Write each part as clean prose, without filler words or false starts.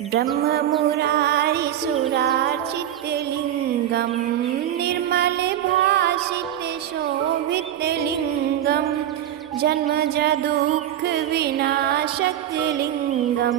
ब्रह्ममुरारिसुरार्चितलिङ्गं निर्मलभाषितशोभितलिङ्गं जन्मजदुःखविनाशकलिङ्गं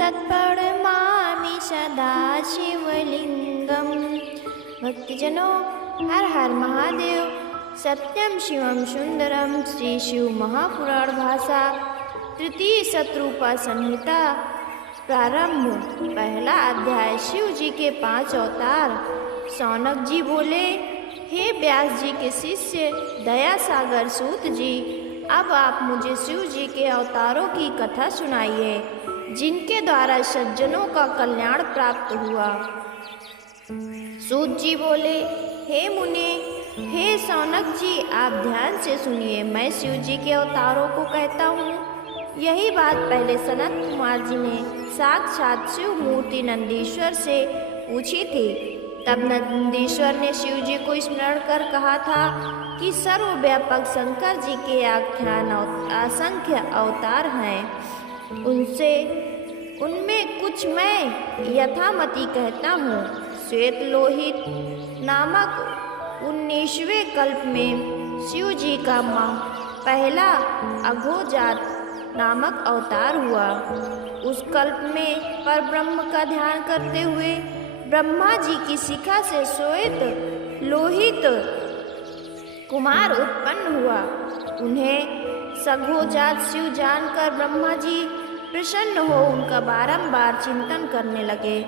तत्प्रणमामि सदा शिवलिङ्गं। भक्तजनों, हर हर महादेव। सत्यम शिवम सुंदरम श्री शिव महापुराण भाषा तृतीय शत्रुपा संहिता प्रारंभ। पहला अध्याय। शिव जी के 5 अवतार। सौनक जी बोले, हे व्यास जी के शिष्य दया सागर सूत जी, अब आप मुझे शिव जी के अवतारों की कथा सुनाइए जिनके द्वारा सज्जनों का कल्याण प्राप्त हुआ। सूत जी बोले, हे मुने, हे सौनक जी, आप ध्यान से सुनिए। मैं शिव जी के अवतारों को कहता हूँ। यही बात पहले सनत कुमार जी ने साक्षात शिव मूर्ति नंदीश्वर से पूछी थी। तब नंदीश्वर ने शिव जी को स्मरण कर कहा था कि सर्वव्यापक शंकर जी के आख्यान असंख्य अवतार हैं। उनमें कुछ मैं यथामति कहता हूँ। श्वेत लोहित नामक 19वें कल्प में शिव जी का पहला अघोजात नामक अवतार हुआ। उस कल्प में परब्रह्म का ध्यान करते हुए ब्रह्मा जी की शिखा से श्वेत लोहित कुमार उत्पन्न हुआ। उन्हें सघोजात शिव जानकर ब्रह्मा जी प्रसन्न हो उनका बारंबार चिंतन करने लगे।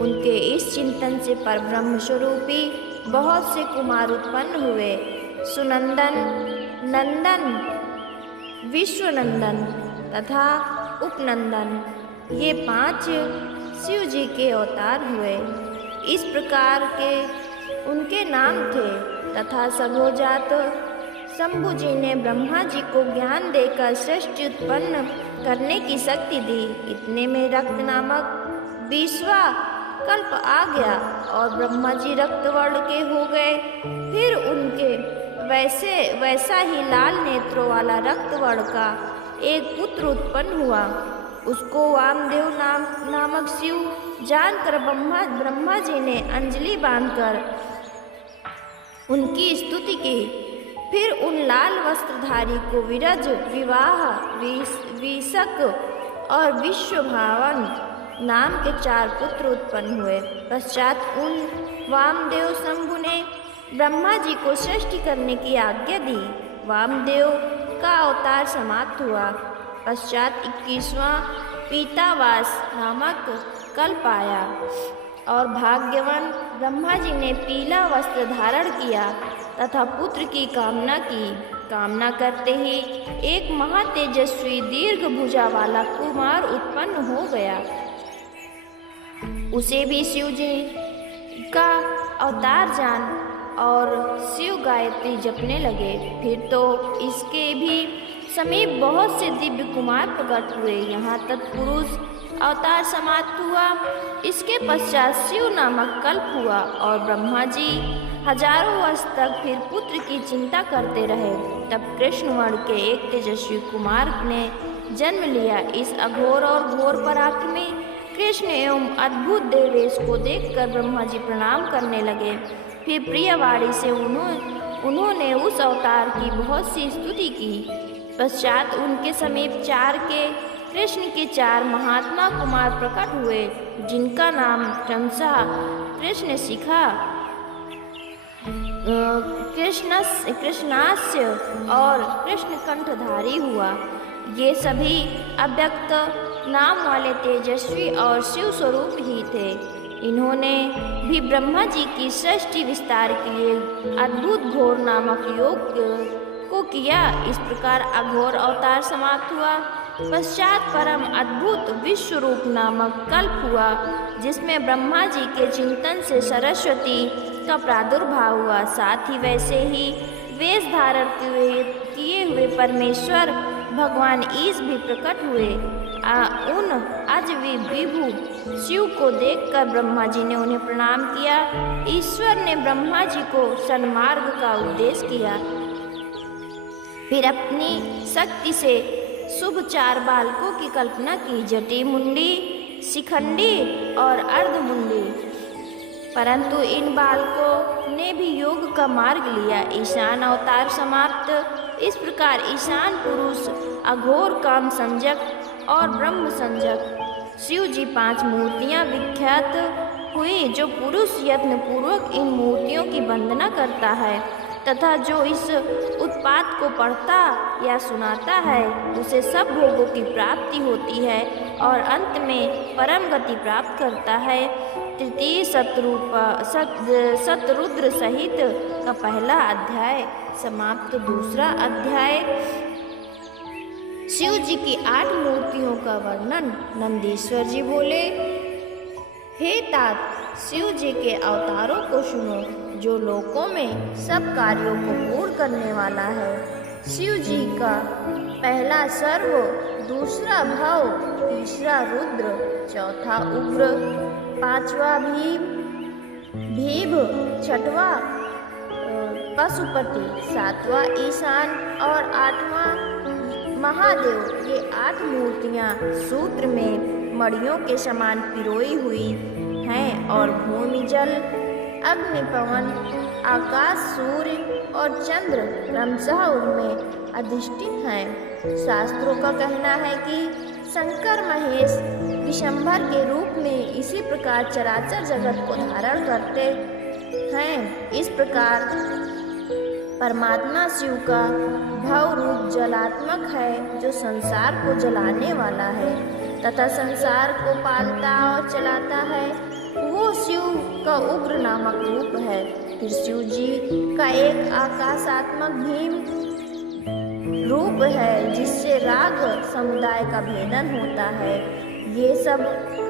उनके इस चिंतन से परब्रह्म स्वरूपी बहुत से कुमार उत्पन्न हुए। सुनंदन, नंदन, विश्वनंदन तथा उपनंदन, ये 5 शिव जी के अवतार हुए। इस प्रकार के उनके नाम थे। तथा सघोजात शंभु जी ने ब्रह्मा जी को ज्ञान देकर सृष्टि उत्पन्न करने की शक्ति दी। इतने में रक्त नामक 20वां कल्प आ गया और ब्रह्मा जी रक्त वर्ण के हो गए। फिर उनके वैसा ही लाल नेत्रों वाला रक्त वर्ण का एक पुत्र उत्पन्न हुआ। उसको वामदेव नामक शिव जानकर ब्रह्मा जी ने अंजलि बांधकर उनकी स्तुति की। फिर उन लाल वस्त्रधारी को विरज, विवाह, विशक और विश्वभावन नाम के 4 पुत्र उत्पन्न हुए। पश्चात उन वामदेव शंभु ने ब्रह्मा जी को सृष्टि करने की आज्ञा दी। वामदेव का अवतार समाप्त हुआ। पश्चात 21वां पीतावास नामक कल्प आया और भाग्यवान ब्रह्मा जी ने पीला वस्त्र धारण किया तथा पुत्र की कामना की। कामना करते ही एक महातेजस्वी दीर्घ भुजा वाला कुमार उत्पन्न हो गया। उसे भी शिव जी का अवतार जान और शिव गायत्री जपने लगे। फिर तो इसके भी समीप बहुत से दिव्य कुमार प्रकट हुए। यहाँ तक पुरुष अवतार समाप्त हुआ। इसके पश्चात शिव नामक कल्प हुआ और ब्रह्मा जी हजारों वर्ष तक फिर पुत्र की चिंता करते रहे। तब कृष्ण वर्ण के एक तेजस्वी कुमार ने जन्म लिया। इस अघोर और घोर पराक्रमी कृष्ण एवं अद्भुत देवेश को देखकर ब्रह्मा जी प्रणाम करने लगे। फिर प्रियवाणी से उन्होंने उस अवतार की बहुत सी स्तुति की। पश्चात उनके समीप 4 के कृष्ण के 4 महात्मा कुमार प्रकट हुए, जिनका नाम क्रमशः कृष्ण शिखा, कृष्णास्य और कृष्ण कंठधारी हुआ। ये सभी अव्यक्त नाम वाले तेजस्वी और शिव स्वरूप ही थे। इन्होंने भी ब्रह्मा जी की सृष्टि विस्तार के लिए अद्भुत घोर नामक योग को किया। इस प्रकार अघोर अवतार समाप्त हुआ। पश्चात परम अद्भुत विश्वरूप नामक कल्प हुआ, जिसमें ब्रह्मा जी के चिंतन से सरस्वती का प्रादुर्भाव हुआ। साथ ही वैसे ही वेश धारण किए हुए परमेश्वर भगवान ईश भी प्रकट हुए। उन अजवी विभु शिव को देखकर ब्रह्मा जी ने उन्हें प्रणाम किया। ईश्वर ने ब्रह्मा जी को सन्मार्ग का उपदेश किया। फिर अपनी शक्ति से शुभ 4 बालकों की कल्पना की। जटी, मुंडी, शिखंडी और अर्धमुंडी। परंतु इन बालकों ने भी योग का मार्ग लिया। ईशान अवतार समाप्त। इस प्रकार ईशान पुरुष, अघोर काम संजक और ब्रह्म संजक शिव जी 5 मूर्तियां विख्यात हुई। जो पुरुष यत्न पूर्वक इन मूर्तियों की वंदना करता है तथा जो इस उत्पात को पढ़ता या सुनाता है उसे सब भोगों की प्राप्ति होती है और अंत में परम गति प्राप्त करता है। तृतीय शतरुद्र सहित का पहला अध्याय समाप्त। दूसरा अध्याय शिव जी की 8 मूर्तियों का वर्णन। नंदीश्वर जी बोले, हे तात, शिव जी के अवतारों को सुनो जो लोकों में सब कार्यों को पूर्ण करने वाला है। शिव जी का पहला सर्व, दूसरा भव, तीसरा रुद्र, चौथा उग्र, पांचवा भीभ, छठवां पशुपति, सातवां ईशान और 8वां महादेव। ये 8 मूर्तियां सूत्र में मड़ियों के समान पिरोई हुई हैं और भूमि, जल, अग्नि, पवन, आकाश, सूर्य और चंद्र क्रमशः उनमें अधिष्ठित हैं। शास्त्रों का कहना है कि शंकर महेश विशंभर के रूप में इसी प्रकार चराचर जगत को धारण करते हैं। इस प्रकार परमात्मा शिव का भव रूप जलात्मक है जो संसार को जलाने वाला है तथा संसार को पालता और चलाता है। वो शिव का उग्र नामक रूप है। फिर शिव जी का एक आकाशात्मक भीम रूप है जिससे राग समुदाय का भेदन होता है। ये सब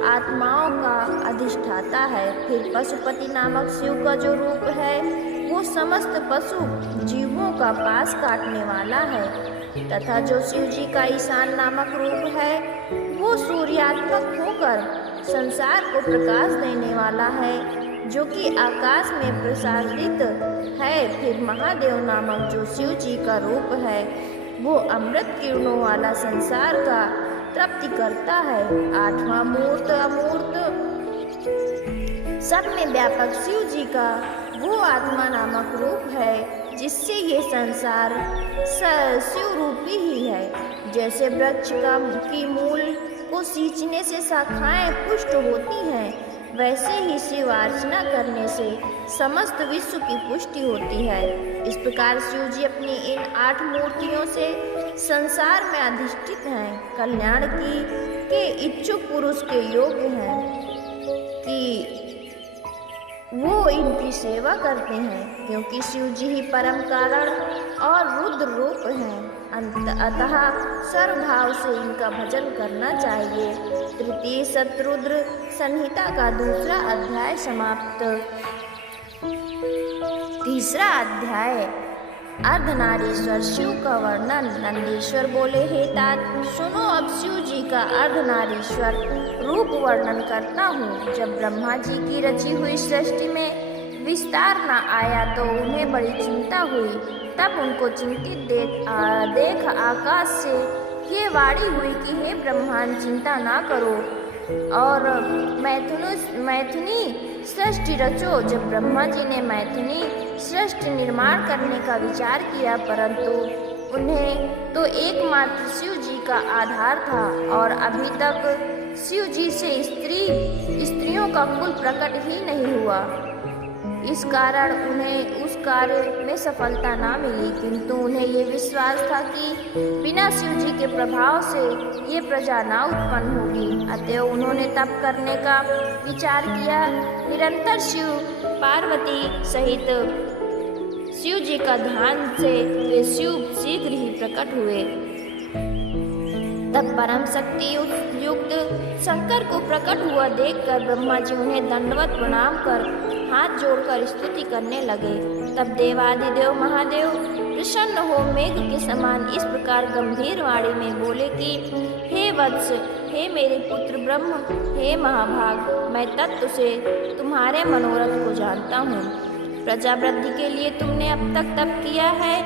आत्माओं का अधिष्ठाता है। फिर पशुपति नामक शिव का जो रूप है वो समस्त पशु जीवों का पास काटने वाला है तथा जो शिव जी का ईशान नामक रूप है वो सूर्यात्मक होकर संसार को प्रकाश देने वाला है जो कि आकाश में प्रसारित है। फिर महादेव नामक जो शिव जी का रूप है वो अमृत किरणों वाला संसार का तृप्ति करता है। 8वां मूर्त अमूर्त सब में व्यापक शिव जी का वो आत्मा नामक रूप है जिससे ये संसार शिव रूपी ही है। जैसे वृक्ष की मूल को सींचने से शाखाएं पुष्ट होती हैं वैसे ही शिव अर्चना करने से समस्त विश्व की पुष्टि होती है। इस प्रकार शिव जी अपनी इन 8 मूर्तियों से संसार में अधिष्ठित हैं। कल्याण के इच्छुक पुरुष के योग्य हैं कि वो इनकी सेवा करते हैं क्योंकि शिव जी ही परम कारण और रुद्र रूप हैं। अतः सर्वभाव से इनका भजन करना चाहिए। तृतीय शतरुद्र संहिता का दूसरा अध्याय समाप्त। तीसरा अध्याय अर्धनारीश्वर शिव का वर्णन। नंदीश्वर बोले, हे तात, सुनो अब शिव जी का अर्धनारीश्वर रूप वर्णन करता हूँ। जब ब्रह्मा जी की रची हुई सृष्टि में विस्तार न आया तो उन्हें बड़ी चिंता हुई। तब उनको चिंतित देख आकाश से ये वाणी हुई कि हे ब्रह्मांड, चिंता ना करो और मैथुनी सृष्टि रचो। जब ब्रह्मा जी ने मैथुनी सृष्टि निर्माण करने का विचार किया परंतु उन्हें तो एकमात्र शिव जी का आधार था और अभी तक शिव जी से स्त्रियों का कुल प्रकट ही नहीं हुआ। इस कारण उन्हें उस कार्य में सफलता ना मिली, किंतु उन्हें ये विश्वास था कि बिना शिव जी के प्रभाव से ये प्रजा ना उत्पन्न होगी। अतः उन्होंने तप करने का विचार किया। निरंतर शिव पार्वती सहित शिव जी का ध्यान से वे शिव शीघ्र ही प्रकट हुए। तब परम शक्ति युक्त शंकर को प्रकट हुआ देखकर ब्रह्मा जी उन्हें दंडवत प्रणाम कर हाथ जोड़कर स्तुति करने लगे। तब देवादिदेव महादेव प्रसन्न हो मेघ के समान इस प्रकार गंभीर वाणी में बोले कि हे वत्स, हे मेरे पुत्र ब्रह्म, हे महाभाग, मैं तत्व से तुम्हारे मनोरथ को जानता हूँ। प्रजा वृद्धि के लिए तुमने अब तक तप किया है,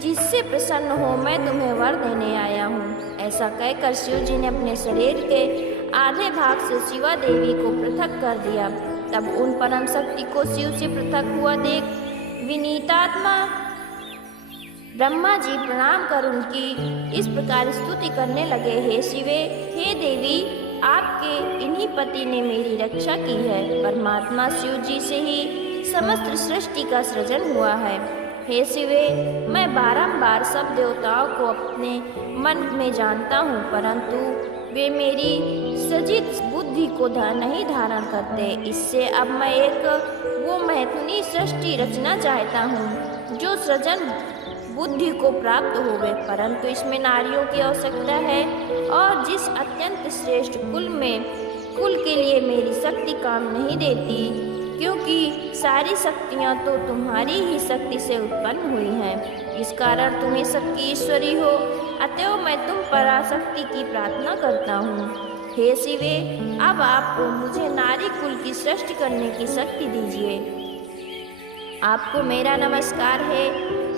जिससे प्रसन्न हो मैं तुम्हें वर देने आया हूँ। ऐसा कहकर शिव जी ने अपने शरीर के आधे भाग से शिवा देवी को पृथक कर दिया। तब उन परम शक्ति को शिव से पृथक हुआ देख विनीतात्मा ब्रह्मा जी प्रणाम कर उनकी इस प्रकार स्तुति करने लगे। हे शिवे, हे देवी, आपके इन्हीं पति ने मेरी रक्षा की है। परमात्मा शिव जी से ही समस्त सृष्टि का सृजन हुआ है। हे शिवे, मैं बारंबार सब देवताओं को अपने मन में जानता हूँ, परंतु वे मेरी सजित बुद्धि को नहीं धारण करते। इससे अब मैं एक वो महत्वनी सृष्टि रचना चाहता हूँ जो सृजन बुद्धि को प्राप्त होवे, परंतु इसमें नारियों की आवश्यकता है और जिस अत्यंत श्रेष्ठ कुल के लिए मेरी शक्ति काम नहीं देती, क्योंकि सारी शक्तियाँ तो तुम्हारी ही शक्ति से उत्पन्न हुई हैं। इस कारण तुम्हें शक्ति ईश्वरी हो, अतएव मैं तुम पराशक्ति की प्रार्थना करता हूँ। हे शिवे, अब आप मुझे नारी कुल की सृष्टि करने की शक्ति दीजिए। आपको मेरा नमस्कार है।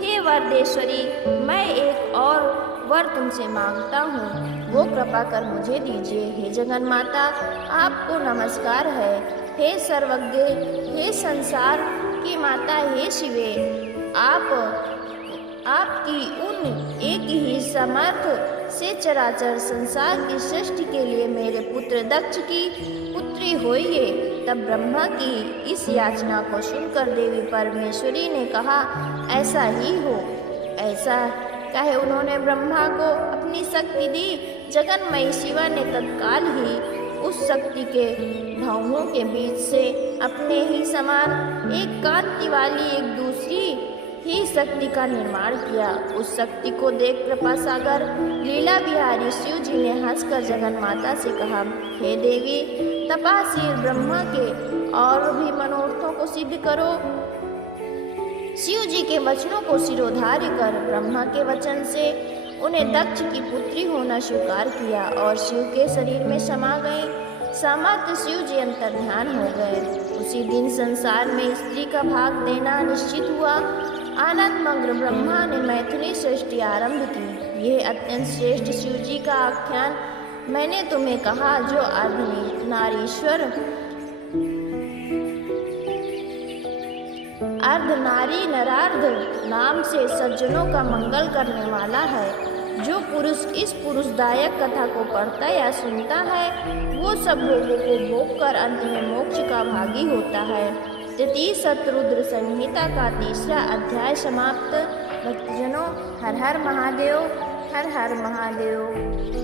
हे वरदेश्वरी, मैं एक और वर तुमसे मांगता हूँ, वो कृपा कर मुझे दीजिए। हे जगन माता, आपको नमस्कार है। हे सर्वज्ञ, हे संसार की माता, हे शिवे, आपकी उन एक ही समर्थ से चराचर संसार की सृष्टि के लिए मेरे पुत्र दक्ष की पुत्री होइए। तब ब्रह्मा की इस याचना को सुनकर देवी परमेश्वरी ने कहा, ऐसा ही हो। ऐसा कहे उन्होंने ब्रह्मा को अपनी शक्ति दी। जगन्मयी शिवा ने तत्काल ही उस शक्ति के भावों के बीच से अपने ही समान एक कांति वाली एक दूसरी ही शक्ति का निर्माण किया। उस शक्ति को देख कृपा सागर लीला बिहारी शिव जी ने हंसकर जगन माता से कहा, हे देवी, तपासीर ब्रह्मा के और भी मनोरथों को सिद्ध करो। शिव जी के वचनों को सिरोधार्य कर ब्रह्मा के वचन से उन्हें दक्ष की पुत्री होना स्वीकार किया और शिव के शरीर में समा गए। सामर्थ्य शिव जी अंतर ध्यान हो गए। उसी दिन संसार में स्त्री का भाग देना निश्चित हुआ। आनंद मग्न ब्रह्मा ने मैथिली सृष्टि आरंभ की। यह अत्यंत श्रेष्ठ शिव जी का आख्यान मैंने तुम्हें कहा, जो अर्धनारी नरार्ध नाम से सज्जनों का मंगल करने वाला है। जो पुरुष इस पुरुषदायक कथा को पढ़ता या सुनता है, वो सब लोगों को भोग कर अंत में मोक्ष का भागी होता है। तृतीय शतरुद्र संहिता का तीसरा अध्याय समाप्त। भक्तजनों, हर हर महादेव, हर हर महादेव।